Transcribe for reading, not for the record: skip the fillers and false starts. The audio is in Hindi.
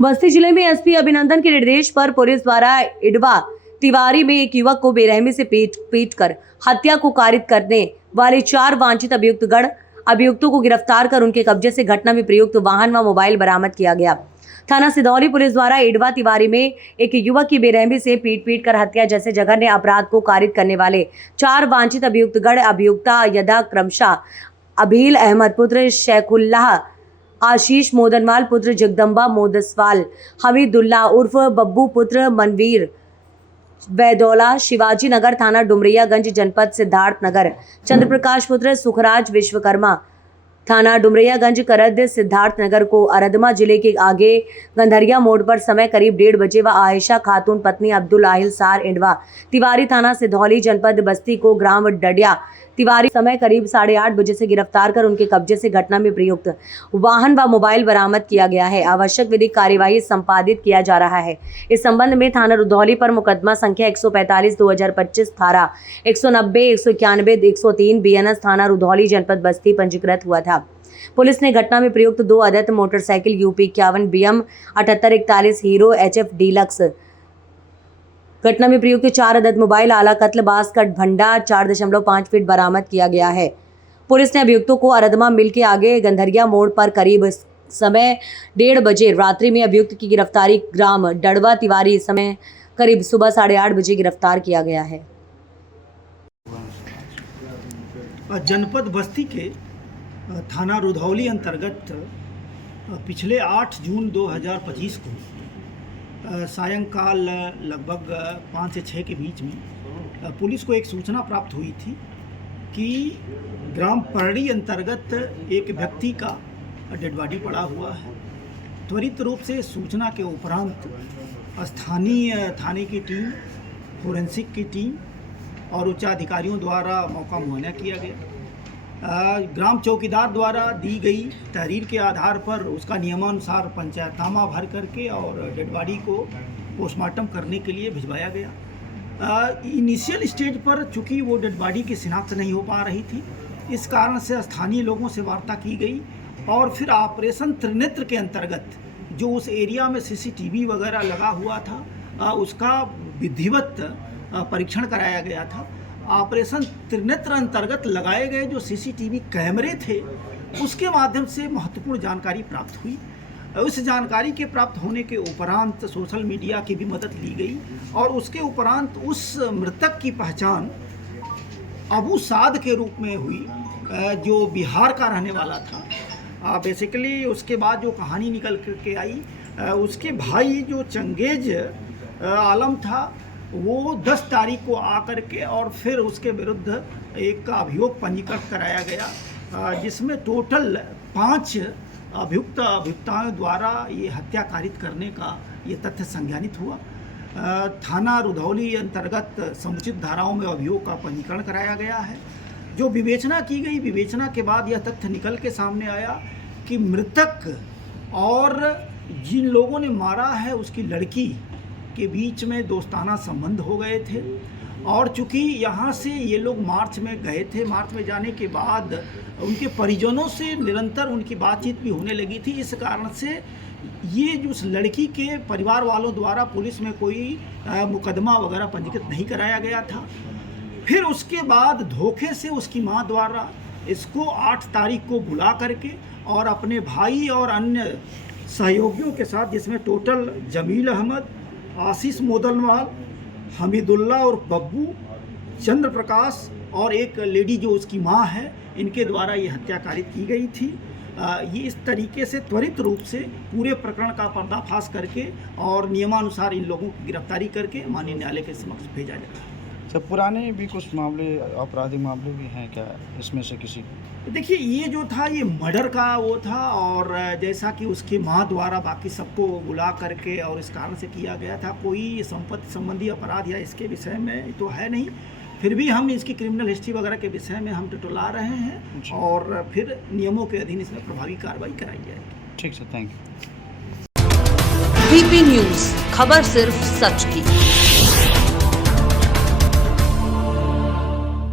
बस्ती जिले में एसपी अभिनंदन के निर्देश पर पुलिस द्वारा इडवा तिवारी में एक युवक को बेरहमी से पीट कर हत्या को कारित करने वाले 4 वांछित अभियुक्तों को गिरफ्तार कर उनके कब्जे से घटना में प्रयुक्त वाहन व मोबाइल बरामद किया गया। थाना सिधौली पुलिस द्वारा इडवा तिवारी में एक युवक की बेरहमी से पीट कर हत्या जैसे जघन्य अपराध को कारित करने वाले 4 वांछित अभियुक्ता यदा क्रमशः अभील अहमद पुत्र शेखुल्लाह, आशीष मोदनवाल पुत्र जगदम्बा मोदसवाल, हमीदुल्लाह उर्फ बब्बू पुत्र मनवीर बैदौला, शिवाजी नगर थाना डुमरियागंज जनपद सिद्धार्थ नगर, चंद्रप्रकाश पुत्र सुखराज विश्वकर्मा थाना डुमरियागंज करद सिद्धार्थ नगर को अरदमा जिले के आगे गंधरिया मोड़ पर समय करीब 1:30 बजे व आयशा खातून पत्नी अब्दुल आहिल सार इंडवा तिवारी थाना सिधौली जनपद बस्ती को ग्राम डडिया तिवारी समय करीब 8:30 बजे से गिरफ्तार कर उनके कब्जे से घटना में प्रयुक्त वाहन व मोबाइल बरामद किया गया है। आवश्यक विधिक कार्यवाही संपादित किया जा रहा है। इस संबंध में थाना रुधौली पर मुकदमा संख्या 145/2025 धारा 190, 191, 103 बीएनएस थाना रुधौली जनपद बस्ती पंजीकृत हुआ था। पुलिस ने घटना में प्रयुक्त 2 अदैत motorcycle UP 51 BM 7841 Hero HF deluxe, घटना में प्रयुक्त 4 अदद मोबाइल, आला कत्ल बास कट भंडा 4.5 फीट बरामद किया गया है। पुलिस ने अभियुक्तों को अरदमा मिल के आगे गंधरिया मोड़ पर करीब समय 1:30 बजे रात्रि में अभियुक्त की गिरफ्तारी ग्राम डड़वा तिवारी समय करीब सुबह 8:30 बजे गिरफ्तार किया गया है। जनपद बस्ती के थाना रुधौली अंतर्गत पिछले 8 जून 2025 को सायंकाल लगभग 5 से 6 के बीच में पुलिस को एक सूचना प्राप्त हुई थी कि ग्राम परड़ी अंतर्गत एक व्यक्ति का डेड बॉडी पड़ा हुआ है। त्वरित रूप से सूचना के उपरांत स्थानीय थाने की टीम, फोरेंसिक की टीम और उच्चाधिकारियों द्वारा मौका मुआयना किया गया। ग्राम चौकीदार द्वारा दी गई तहरीर के आधार पर उसका नियमानुसार पंचायतनामा भर करके और डेड बॉडी को पोस्टमार्टम करने के लिए भिजवाया गया। इनिशियल स्टेज पर चूंकि वो डेड बॉडी की शिनाख्त नहीं हो पा रही थी, इस कारण से स्थानीय लोगों से वार्ता की गई और फिर ऑपरेशन त्रिनेत्र के अंतर्गत जो उस एरिया में CCTV वगैरह लगा हुआ था उसका विधिवत परीक्षण कराया गया था। ऑपरेशन त्रिनेत्र अंतर्गत लगाए गए जो CCTV कैमरे थे उसके माध्यम से महत्वपूर्ण जानकारी प्राप्त हुई। उस जानकारी के प्राप्त होने के उपरांत सोशल मीडिया की भी मदद ली गई और उसके उपरांत उस मृतक की पहचान अबू साद के रूप में हुई जो बिहार का रहने वाला था। बेसिकली उसके बाद जो कहानी निकल के आई, उसके भाई जो चंगेज आलम था वो 10 तारीख को आकर के और फिर उसके विरुद्ध एक अभियोग पंजीकृत कराया गया जिसमें टोटल 5 अभियुक्ताओं द्वारा ये हत्या कारित करने का ये तथ्य संज्ञानित हुआ। थाना रुधौली अंतर्गत समुचित धाराओं में अभियोग का पंजीकरण कराया गया है। जो विवेचना की गई, विवेचना के बाद यह तथ्य निकल के सामने आया कि मृतक और जिन लोगों ने मारा है उसकी लड़की के बीच में दोस्ताना संबंध हो गए थे और चूंकि यहाँ से ये लोग मार्च में गए थे, मार्च में जाने के बाद उनके परिजनों से निरंतर उनकी बातचीत भी होने लगी थी। इस कारण से ये जो उस लड़की के परिवार वालों द्वारा पुलिस में कोई मुकदमा वगैरह पंजीकृत नहीं कराया गया था। फिर उसके बाद धोखे से उसकी मां द्वारा इसको 8 तारीख को बुला करके और अपने भाई और अन्य सहयोगियों के साथ, जिसमें टोटल जमील अहमद, आशीष मोदनवाल, हमीदुल्लाह और बब्बू, चंद्र प्रकाश और एक लेडी जो उसकी मां है, इनके द्वारा ये हत्या कारित की गई थी। ये इस तरीके से त्वरित रूप से पूरे प्रकरण का पर्दाफाश करके और नियमानुसार इन लोगों की गिरफ्तारी करके माननीय न्यायालय के समक्ष भेजा जाएगा। सब पुराने भी कुछ मामले, आपराधिक मामले भी हैं क्या इसमें से किसी? देखिए, ये जो था ये मर्डर का वो था और जैसा कि उसकी मां द्वारा बाकी सबको बुला करके और इस कारण से किया गया था, कोई संपत्ति संबंधी अपराध या इसके विषय में तो है नहीं। फिर भी हम इसकी क्रिमिनल हिस्ट्री वगैरह के विषय में हम टटोला रहे हैं और फिर नियमों के अधीन इसमें प्रभावी कार्रवाई कराई जाएगी। ठीक है, थैंक यू। VP न्यूज़, खबर सिर्फ सच की।